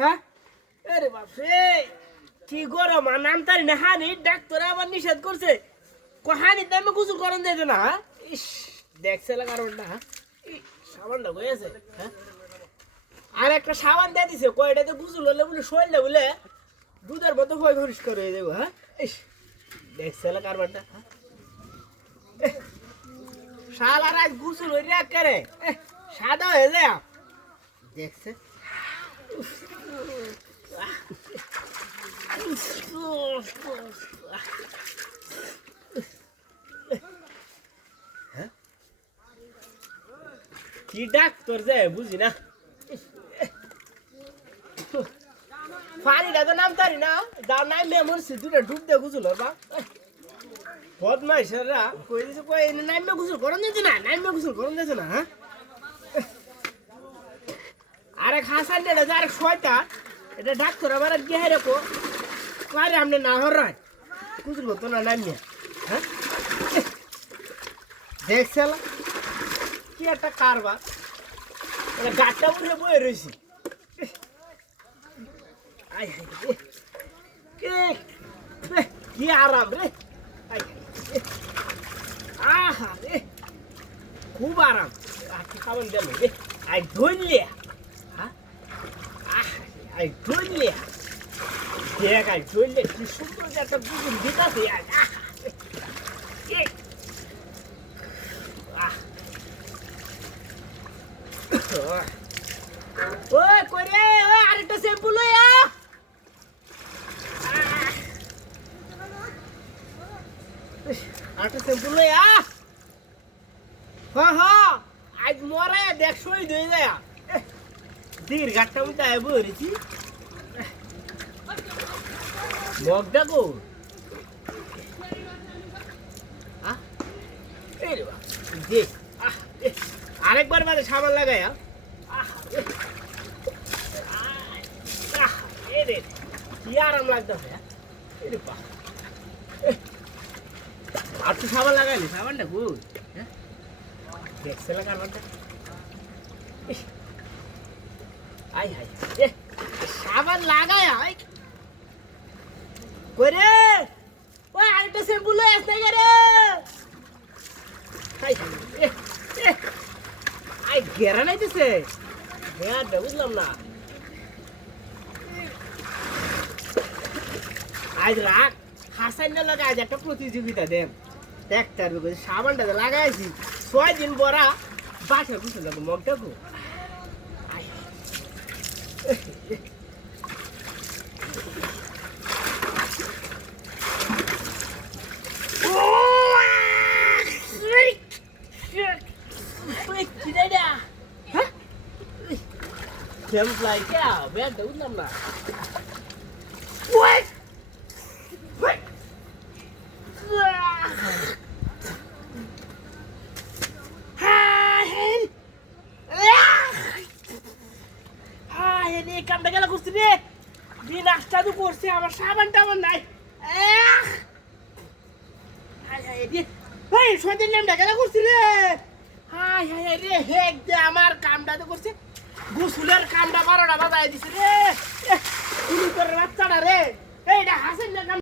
হ্যাঁ আরে বাপরে কি গরম আর নাম তারি না হানি ডাক্তার আবার নিষেধ করছে হানি দামে গোসল করেন যাইতো না ইস দেখছে কারণটা সাবানটা হয়েছে হ্যাঁ আর একটা সাবান দিয়ে দিছে কয়টাতে গোসল হলে বলে শরীরটা বলে দুধের মতো হয়ে পরিষ্কার হয়ে যাবো হ্যাঁ ইস দেখছে কারণটা হ্যাঁ শালার আজ গোসল হয়ে করে সাদা হয়ে যায় দেখছে কি ডাক্তার যায় বুঝি না পানিটা তো নামতারি না যাও নাই মেমোরছি দুটা ডুব দিয়ে গুছল বা বদমাইশেররা কই দিছে কই নাইমে গুছল করন দিতে না নাইমে গুছল করন দিতে না হ্যাঁ আরে খাসান এটা যার ছয়টা এটা ডাক্তার আবার গিয়ে রেখো আরে আমনে না হরাই গুছল করতো না নাইমে হ্যাঁ দেখছাল কি একটা কারবার এটা গাটটা উঠে বয়ে রয়েছি আই কি আরাম রে আহা রে খুব আরাম আজকে খাবার গেল রে আই ধরলিয়া হ্যাঁ আই ধরলিয়া দেখ আই ধরলে কি সুন্দর একটা বুঝুন দিতাছে ওই করে ওই আরেকটা শ্যাম্পু লইয়া আরেকটা শ্যাম্পু লইয়া হ্যাঁ হ্যাঁ আজ মরে দেখ শহীদ হয়ে যায় দির ঘাটটা মতো আয় বলেছি মগটা গো আরেকবার বাদে সাবান লাগায়া কি আরাম লাগতেছে আর তো সাবান লাগাইলি সাবানটা গুড দেখছে লাগানোটা আই হাই সাবান লাগায়া করে ওই আরেকটা শ্যাম্পু লই আসতে গেরে হাই আই গেরা নাইতেছে হ্যাঁ বুঝলাম না আজ রাখ হাসান লাগে আজ একটা প্রতিযোগিতা দেন দেখতে সাবানটা লাগাইছি 6 দিন পরা বাসা বুঝতে যাবো মগটা গো কেমন লাগে ব্যাগ বুঝলাম না কামটা গেলা করছি রে দিন নাস্তা তো করছে আমার সাবানটা আমার নাই সন্ধ্যের নামটা গেলা করছি রে হাই হাই রে হেক দে আমার কামটা তো করছে গোসলের কামটা 12টা বাজায় দিছে রে বাচ্চাটা রে এইটা হাসেন না